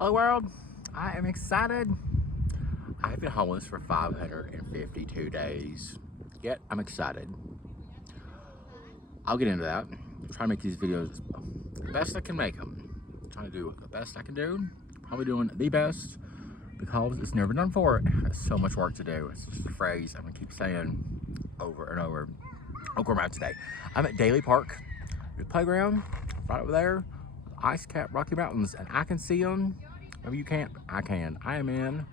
Hello world, I am excited. I have been homeless for 552 days, yet I'm excited. I'll get into that. I'm trying to make these videos the best I can make them. I'm trying to do the best I can do. Probably doing the best because it's never done for it. There's so much work to do. It's just a phrase I'm gonna keep saying over and over. Look where I'm at today. I'm at Daly Park, the playground, right over there. Ice-capped Rocky Mountains, and I can see them. Maybe you can't, I can. I am in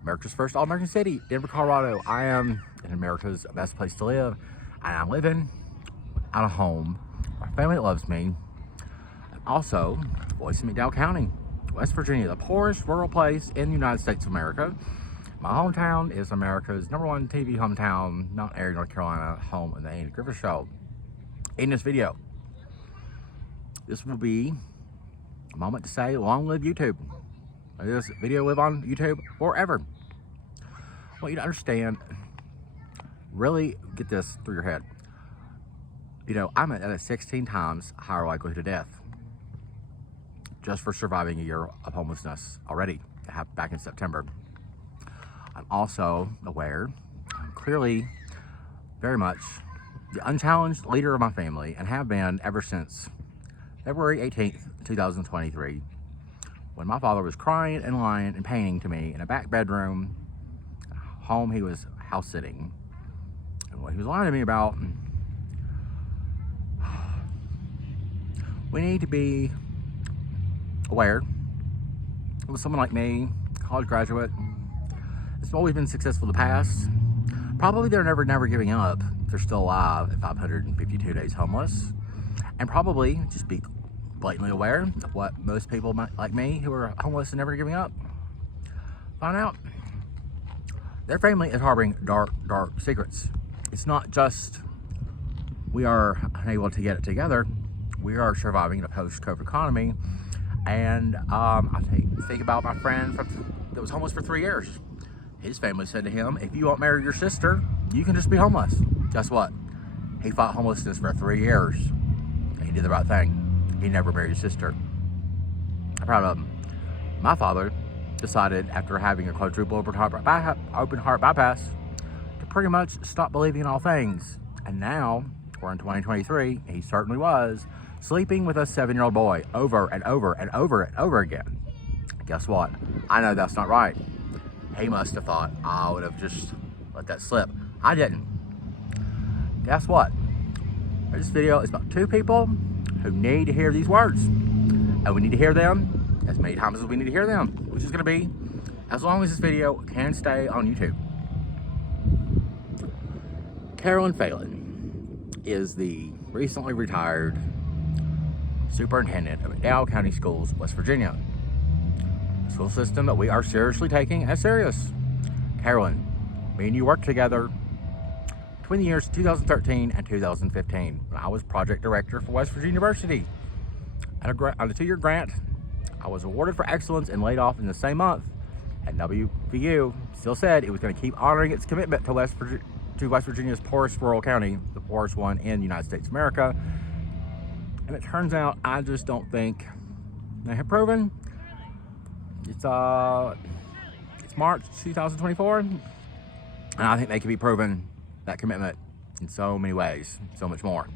America's first all-American city, Denver, Colorado. I am in America's best place to live, and I'm living out of home. My family loves me. And also, Boise McDowell County, West Virginia, the poorest rural place in the United States of America. My hometown is America's #1 TV hometown, Mount Airy, North Carolina, home of the Andy Griffith Show. In this video, this will be a moment to say, long live YouTube. May this video live on YouTube forever. I want you to understand, really get this through your head. You know, I'm at a 16 times higher likelihood of death just for surviving a year of homelessness already, back in September. I'm also aware, I'm clearly very much the unchallenged leader of my family, and have been ever since February 18th, 2023, when my father was crying and lying and painting to me in a back bedroom, home he was house sitting. And what he was lying to me about, we need to be aware with someone like me, college graduate, that's always been successful in the past. Probably they're never giving up if they're still alive at 552 days homeless. And probably just be blatantly aware of what most people like me who are homeless and never giving up find out. Their family is harboring dark secrets. It's not just we are unable to get it together, we are surviving in a post-COVID economy. And I think about my friend that was homeless for 3 years. His family said to him, if you won't marry your sister, you can just be homeless. Guess what? He fought homelessness for 3 years. He did the right thing. He never married his sister. I'm proud of him. My father decided, after having a quadruple open heart bypass, to pretty much stop believing in all things. And now, we're in 2023, he certainly was sleeping with a 7-year-old boy over and over and over and over again. Guess what? I know that's not right. He must have thought I would have just let that slip. I didn't. Guess what? This video is about 2 people who need to hear these words, and we need to hear them as many times as we need to hear them, which is going to be as long as this video can stay on YouTube. Carolyn Falin is the recently retired Superintendent of McDowell County Schools, West Virginia, a school system that we are seriously taking as serious. Carolyn, me and you worked together between the years 2013 and 2015, when I was project director for West Virginia University. On a 2-year grant, I was awarded for excellence and laid off in the same month. And WVU still said it was going to keep honoring its commitment to West Virginia's poorest rural county, the poorest one in the United States of America. And it turns out, I just don't think they have proven. It's March 2024, and I think they can be proven that commitment in so many ways, so much more.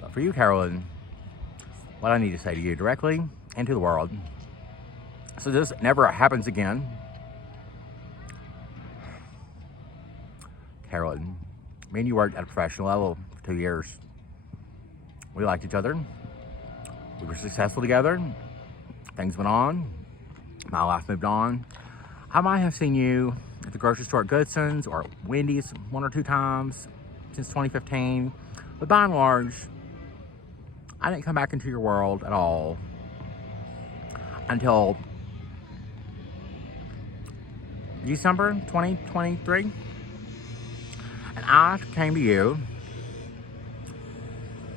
But for you, Carolyn, what I need to say to you directly and to the world, so this never happens again. Carolyn, me and you worked at a professional level for 2 years. We liked each other. We were successful together. Things went on. My life moved on. I might have seen you at the grocery store at Goodson's or Wendy's 1 or 2 times since 2015. But by and large, I didn't come back into your world at all until December 2023. And I came to you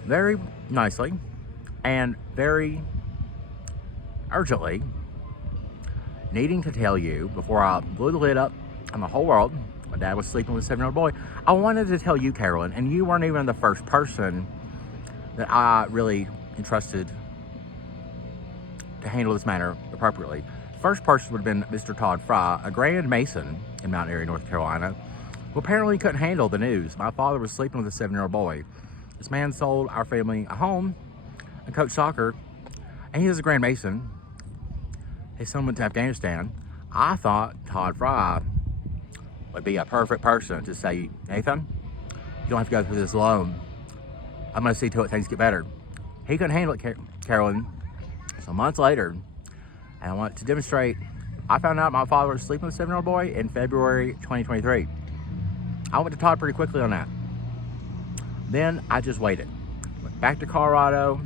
very nicely and very urgently, needing to tell you, before I blew the lid up on the whole world, my dad was sleeping with a 7-year-old boy, I wanted to tell you, Carolyn, and you weren't even the first person that I really entrusted to handle this matter appropriately. First person would have been Mr. Todd Fry, a grand mason in Mount Airy, North Carolina, who apparently couldn't handle the news. My father was sleeping with a 7-year-old boy. This man sold our family a home and coached soccer, and he was a grand mason. His son went to Afghanistan. I thought Todd Fry would be a perfect person to say, Nathan, you don't have to go through this alone. I'm going to see to it things get better. He couldn't handle it, Carolyn. So months later, and I want to demonstrate, I found out my father was sleeping with a 7-year-old boy in February 2023. I went to Todd pretty quickly on that. Then I just waited. Went back to Colorado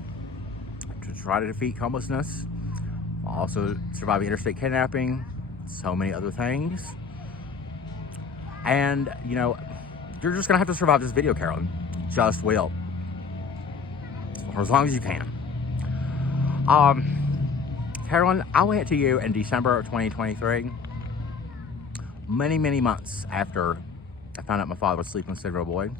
to try to defeat homelessness, also surviving interstate kidnapping, so many other things. And, you know, you're just gonna have to survive this video, Carolyn. Just will. For as long as you can. Carolyn, I went to you in December of 2023, many, many months after I found out my father was sleeping with a 7-year-old boy.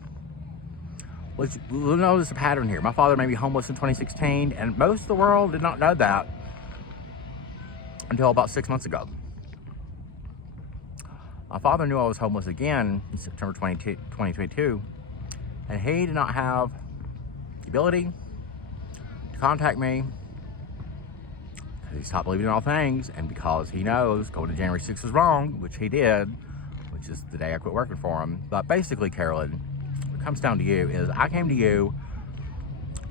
Which, we'll notice a pattern here. My father may be homeless in 2016, and most of the world did not know that until about 6 months ago. My father knew I was homeless again in September 2022, and he did not have the ability to contact me because he stopped believing in all things, and because he knows going to January 6th was wrong, which he did, which is the day I quit working for him. But basically, Carolyn, what comes down to you is I came to you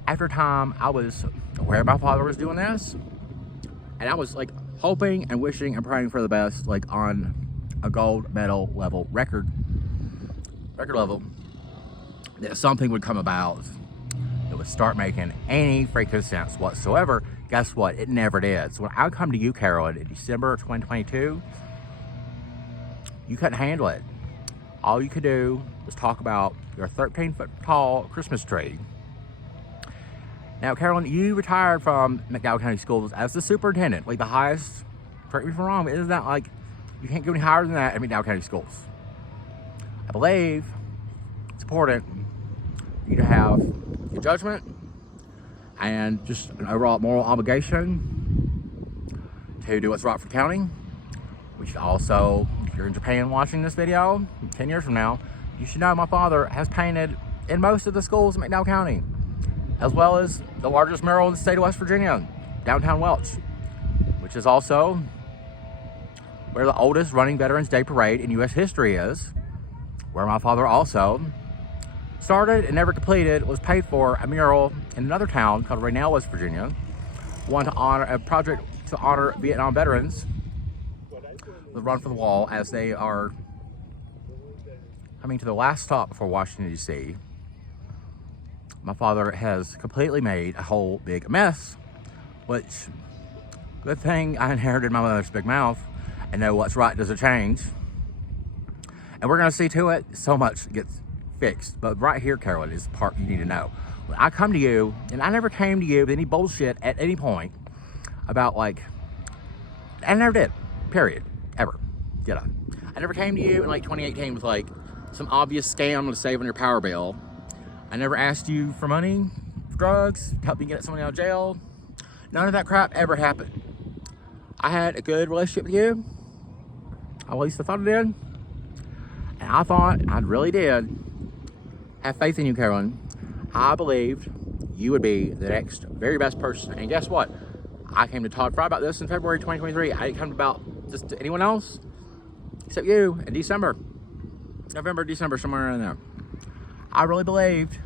after a time I was aware my father was doing this, and I was like hoping and wishing and praying for the best, like on a gold medal level record level, that something would come about that would start making any freaking sense whatsoever. Guess what? It never did. So when I come to you, Carolyn, in December of 2022, you couldn't handle it. All you could do was talk about your 13-foot tall Christmas tree. Now, Carolyn, you retired from McDowell County Schools as the superintendent, like the highest, correct me if I'm wrong, but isn't that like, you can't go any higher than that at McDowell County Schools? I believe it's important for you to have your judgment and just an overall moral obligation to do what's right for the county. We should also, if you're in Japan watching this video, 10 years from now, you should know my father has painted in most of the schools in McDowell County, as well as the largest mural in the state of West Virginia, downtown Welch, which is also where the oldest running Veterans Day Parade in U.S. history is, where my father also started and never completed, was paid for a mural in another town called Raynell, West Virginia, one to honor a project to honor Vietnam veterans, the Run for the Wall, as they are coming to the last stop before Washington, D.C. My father has completely made a whole big mess, which, good thing I inherited my mother's big mouth and know what's right doesn't change. And we're gonna see to it so much gets fixed. But right here, Carolyn, is the part you need to know. When I come to you, and I never came to you with any bullshit at any point about like, I never did, period, ever, did I? I never came to you in like 2018 with like some obvious scam to save on your power bill. I never asked you for money, for drugs, help you get someone out of jail. None of that crap ever happened. I had a good relationship with you. At least I thought I did. And I thought, I really did have faith in you, Carolyn. I believed you would be the next very best person. And guess what? I came to Todd Fry about this in February 2023. I didn't come about just to anyone else except you in December. November, December, somewhere in there. I really believed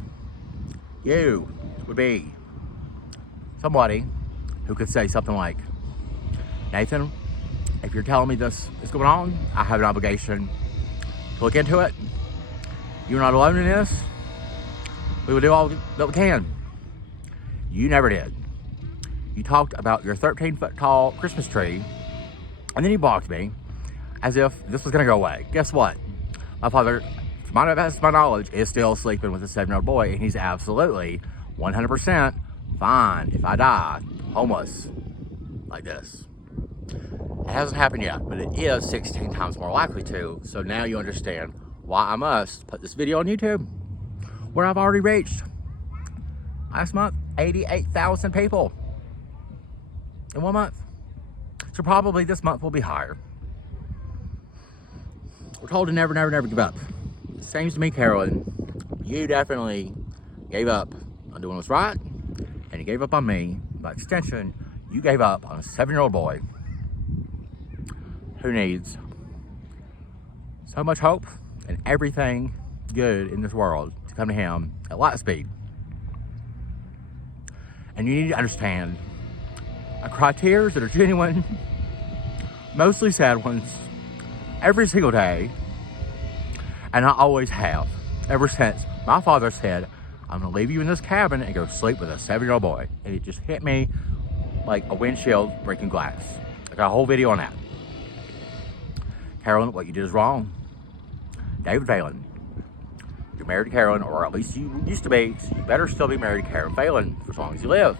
you would be somebody who could say something like, Nathan, if you're telling me this is going on, I have an obligation to look into it. You're not alone in this. We will do all that we can. You never did. You talked about your 13-foot tall Christmas tree, and then you blocked me as if this was gonna go away. Guess what? My father, to my best of my knowledge, is still sleeping with a 7-year-old boy, and he's absolutely 100% fine if I die homeless like this. It hasn't happened yet, but it is 16 times more likely to. So now you understand why I must put this video on YouTube, where I've already reached, last month, 88,000 people in 1 month. So probably this month will be higher. We're told to never, never, never give up. Seems to me, Carolyn, you definitely gave up on doing what's right, and you gave up on me. By extension, you gave up on a 7-year-old boy who needs so much hope and everything good in this world to come to him at light speed. And you need to understand, I cry tears that are genuine, mostly sad ones, every single day. And I always have, ever since my father said, I'm gonna leave you in this cabin and go sleep with a 7-year-old boy. And it just hit me like a windshield breaking glass. I got a whole video on that. Carolyn, what you did is wrong. David Falin, you're married to Carolyn, or at least you used to be, so you better still be married to Carolyn Falin for as long as you live.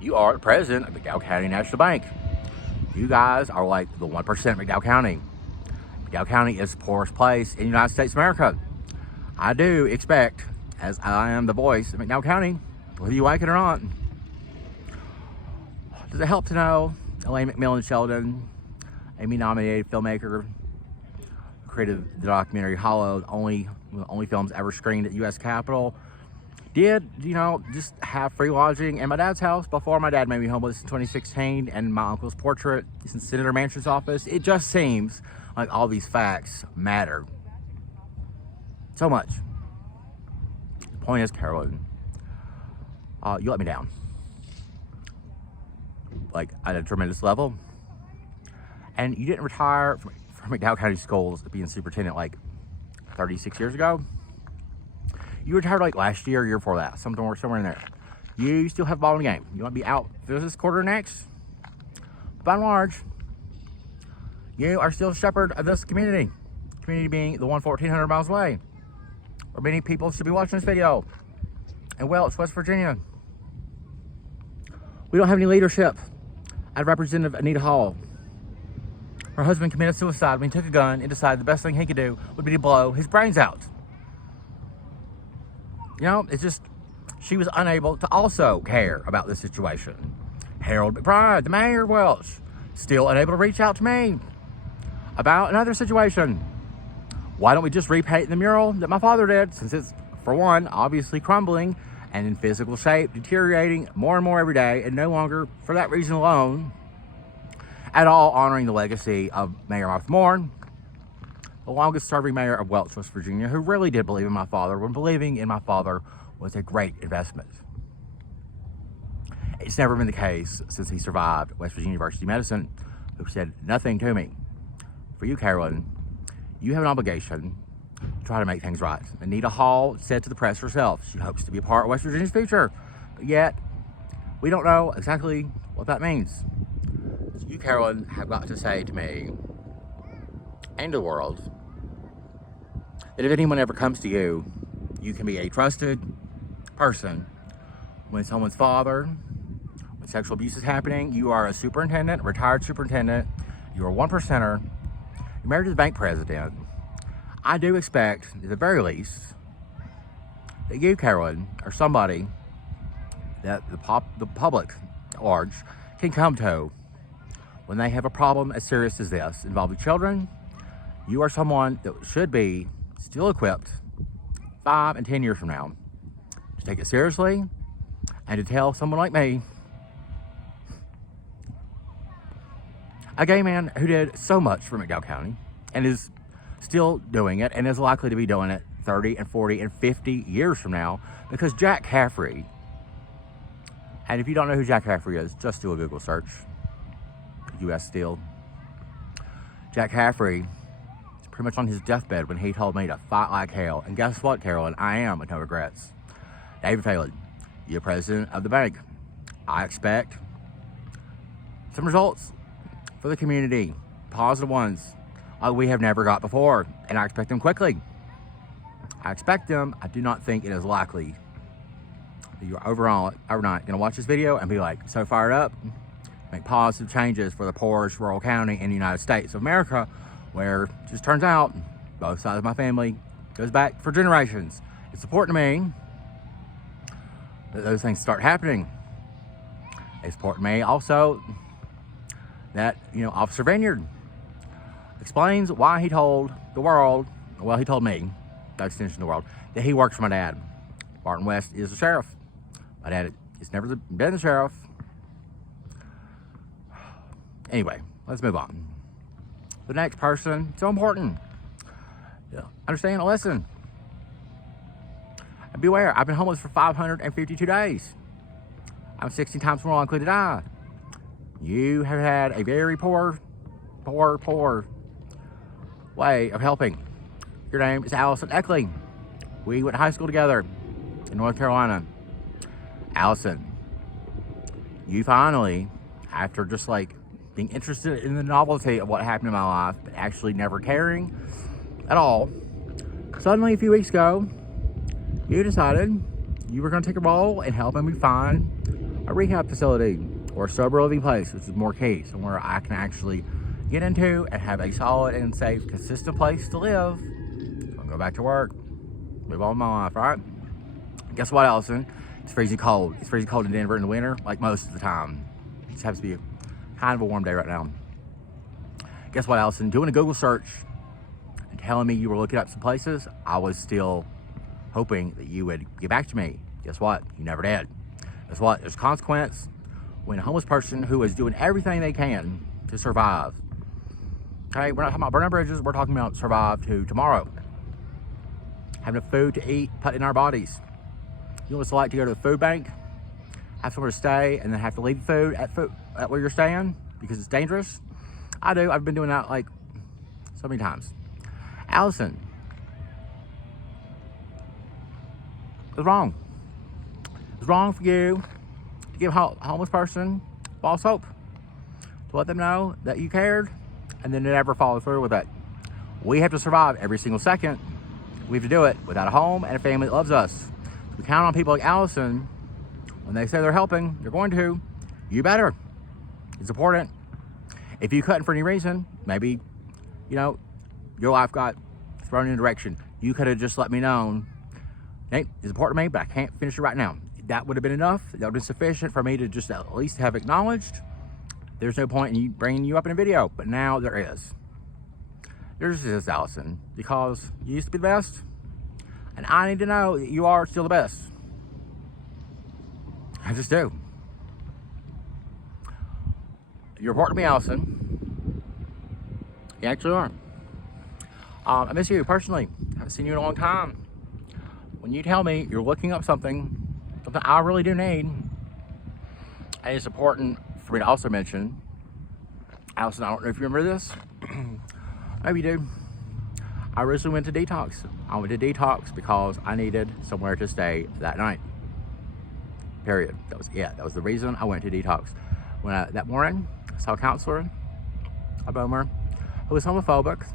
You are the president of McDowell County National Bank. You guys are like the 1% of McDowell County. McDowell County is the poorest place in the United States of America. I do expect, as I am the voice of McDowell County, whether you like it or not. Does it help to know Elaine McMillan Sheldon, Emmy-nominated filmmaker, created the documentary Hollow, one of the only films ever screened at U.S. Capitol, did, just have free lodging in my dad's house before my dad made me homeless in 2016, and my uncle's portrait is in Senator Manchin's office. It just seems like all these facts matter so much. The point is, Carolyn, you let me down. Like, at a tremendous level. And you didn't retire from McDowell County Schools being superintendent like 36 years ago. You retired like last year or year before that, somewhere in there. You still have ball in the game. You want to be out for this quarter next? By and large, you are still a shepherd of this community. Community being the one 1,400 miles away, where many people should be watching this video. In Welch, West Virginia. We don't have any leadership. I'd Representative Anita Hall. Her husband committed suicide when he took a gun and decided the best thing he could do would be to blow his brains out. It's just, she was unable to also care about this situation. Harold McBride, the mayor of Welch, still unable to reach out to me about another situation. Why don't we just repaint the mural that my father did, since it's, for one, obviously crumbling and in physical shape, deteriorating more and more every day, and no longer, for that reason alone, at all honoring the legacy of Mayor Martha Moore, the longest serving mayor of Welch, West Virginia, who really did believe in my father when believing in my father was a great investment. It's never been the case since he survived West Virginia University Medicine, who said nothing to me. For you, Carolyn, you have an obligation to try to make things right. Anita Hall said to the press herself she hopes to be a part of West Virginia's future, but yet we don't know exactly what that means. So you, Carolyn, have got to say to me and to the world that if anyone ever comes to you, you can be a trusted person. When someone's father, when sexual abuse is happening, you are a superintendent, retired superintendent, you're a 1%er, you're married to the bank president. I do expect, at the very least, that you, Carolyn, are somebody that the public at large can come to when they have a problem as serious as this involving children. You are someone that should be still equipped 5 and 10 years from now to take it seriously and to tell someone like me, a gay man who did so much for McDowell County and is still doing it and is likely to be doing it 30 and 40 and 50 years from now, because Jack Caffrey, and if you don't know who Jack Caffrey is, just do a Google search, U.S. Steel. Jack Caffrey is pretty much on his deathbed when he told me to fight like hell. And guess what, Carolyn? I am with no regrets. David Falin, you're president of the bank. I expect some results for the community, positive ones, like we have never got before, and I expect them quickly. I expect them. I do not think it is likely that you're overnight going to watch this video and be like so fired up, make positive changes for the poorest rural county in the United States of America, where it just turns out both sides of my family goes back for generations. It's important to me that those things start happening. It's important to me also that, Officer Vineyard explains why he told the world, well, he told me, the extension of the world, that he works for my dad. Martin West is the sheriff. My dad has never been the sheriff. Anyway, let's move on. The next person, so important. Understand and listen. And beware, I've been homeless for 552 days. I'm 16 times more likely to die. You have had a very poor way of helping. Your name is Allison Eckley. We went to high school together in North Carolina. Allison, you finally, after just like being interested in the novelty of what happened in my life, but actually never caring at all, suddenly a few weeks ago, you decided you were going to take a role in helping me find a rehab facility or a sober living place, which is more key, somewhere I can actually get into and have a solid and safe, consistent place to live. So I'll go back to work, move on with my life, right? Guess what, Allison? It's freezing cold. It's freezing cold in Denver in the winter, like most of the time. It just happens to be kind of a warm day right now. Guess what, Allison? Doing a Google search and telling me you were looking up some places, I was still hoping that you would get back to me. Guess what? You never did. Guess what? There's consequence when a homeless person who is doing everything they can to survive. Okay, we're not talking about burning bridges. We're talking about survive to tomorrow. Having enough food to eat, put in our bodies. You know what it's like to go to the food bank, have somewhere to stay, and then have to leave food at where you're staying because it's dangerous? I do. I've been doing that like so many times. Allison, it was wrong. It was wrong for you to give a homeless person false hope, to let them know that you cared, and then to never follow through with it. We have to survive every single second. We have to do it without a home and a family that loves us. We count on people like Allison. When they say they're helping, they're going to. You better. It's important. If you couldn't for any reason, maybe, your life got thrown in a direction. You could have just let me know, hey, it's important to me, but I can't finish it right now. That would have been enough. That would have been sufficient for me to just at least have acknowledged. There's no point in bringing you up in a video, but now there is. There's this, Allison, because you used to be the best, and I need to know that you are still the best. I just do. You're important to me, Allison. You actually are. I miss you personally. I haven't seen you in a long time. When you tell me you're looking up something I really do need, and it's important for me to also mention, Allison, I don't know if you remember this. Maybe you do. I recently went to detox. I went to detox because I needed somewhere to stay that night. Period. That was the reason I went to detox. That morning, I saw a counselor, a boomer, who was homophobic.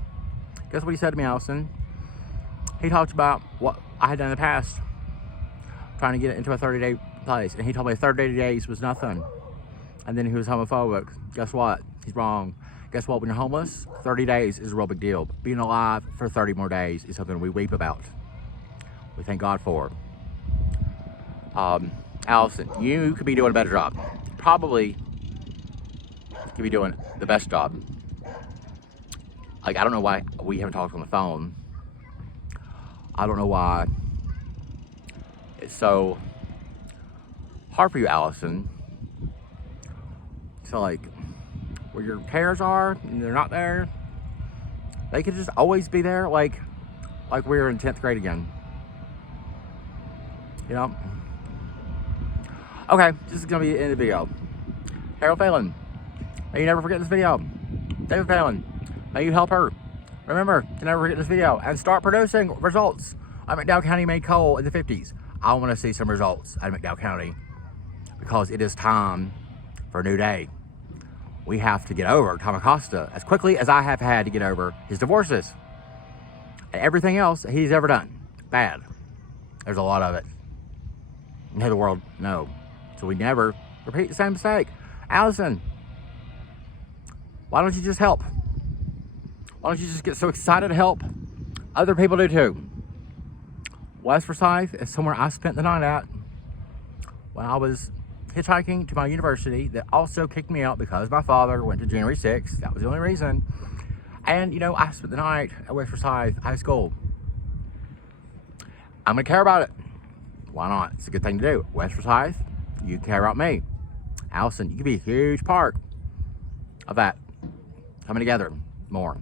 Guess what he said to me, Allison? He talked about what I had done in the past, trying to get into a 30-day place, and he told me 30 days was nothing. And then he was homophobic. Guess what? He's wrong. Guess what? When you're homeless, 30 days is a real big deal. Being alive for 30 more days is something we weep about. We thank God for. Allison, you could be doing a better job. Probably could be doing the best job. Like, I don't know why we haven't talked on the phone. I don't know why it's so hard for you, Allison. So, like, where your cares are, and they're not there, they could just always be there, like we were in 10th grade again. Okay, this is gonna be the end of the video. Falin, may you never forget this video. David Falin, may you help her. Remember to never forget this video and start producing results. McDowell County made coal in the 50s. I want to see some results out of McDowell County because it is time for a new day. We have to get over Tom Acosta as quickly as I have had to get over his divorces and everything else he's ever done. Bad. There's a lot of it. And the world, no. So we never repeat the same mistake. Allison, why don't you just help? Why don't you just get so excited to help? Other people do too. West Forsyth is somewhere I spent the night at when I was hitchhiking to my university that also kicked me out because my father went to January 6th. That was the only reason. And, you know, I spent the night at West Forsyth High School. I'm going to care about it. Why not? It's a good thing to do. West Forsyth, you care about me. Allison, you could be a huge part of that coming together more.